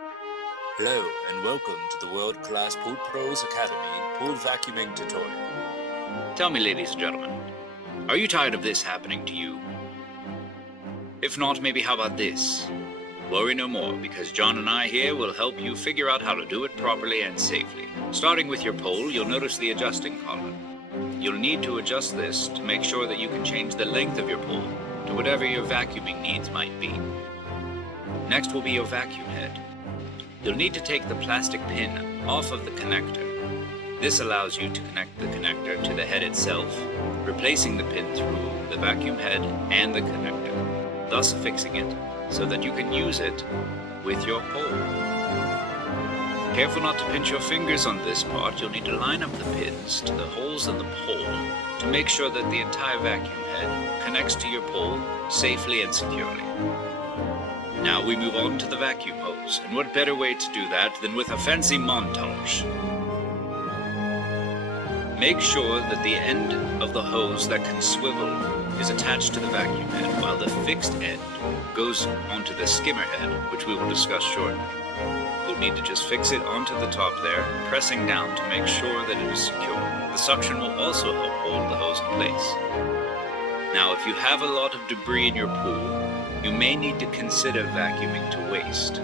Hello, and welcome to the world-class Pool Pros Academy Pool Vacuuming Tutorial. Tell me, ladies and gentlemen, are you tired of this happening to you? If not, maybe how about this? Worry no more, because Jon and I here will help you figure out how to do it properly and safely. Starting with your pole, you'll notice the adjusting collar. You'll need to adjust this to make sure that you can change the length of your pole to whatever your vacuuming needs might be. Next will be your vacuum head. You'll need to take the plastic pin off of the connector. This allows you to connect the connector to the head itself, replacing the pin through the vacuum head and the connector, thus fixing it so that you can use it with your pole. Careful not to pinch your fingers on this part. You'll need to line up the pins to the holes in the pole to make sure that the entire vacuum head connects to your pole safely and securely. Now we move on to the vacuum hose, and what better way to do that than with a fancy montage? Make sure that the end of the hose that can swivel is attached to the vacuum head, while the fixed end goes onto the skimmer head, which we will discuss shortly. You'll need to just fix it onto the top there, pressing down to make sure that it is secure. The suction will also help hold the hose in place. Now, if you have a lot of debris in your pool, you may need to consider vacuuming to waste.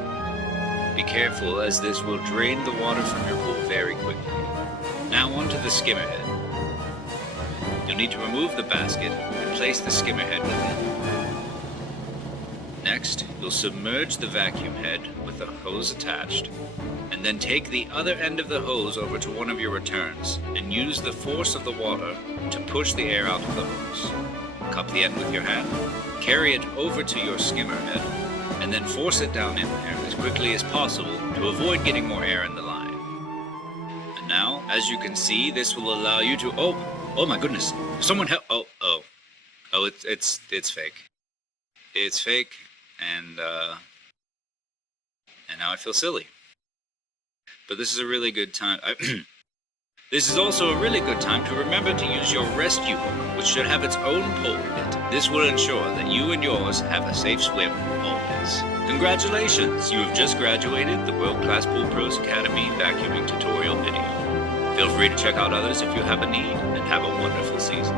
Be careful, as this will drain the water from your pool very quickly. Now onto the skimmer head. You'll need to remove the basket and place the skimmer head within. Next, you'll submerge the vacuum head with the hose attached, and then take the other end of the hose over to one of your returns and use the force of the water to push the air out of the hose. Cup the end with your hand, carry it over to your skimmer head, and then force it down in there as quickly as possible to avoid getting more air in the line. And now, as you can see, this will allow you to, oh my goodness, someone help, it's fake. It's fake, and now I feel silly. But this is a really good time. This is also a really good time to remember to use your rescue hook, which should have its own pole bit. This will ensure that you and yours have a safe swim always. Congratulations! You have just graduated the World Class Pool Pros Academy vacuuming tutorial video. Feel free to check out others if you have a need, and have a wonderful season.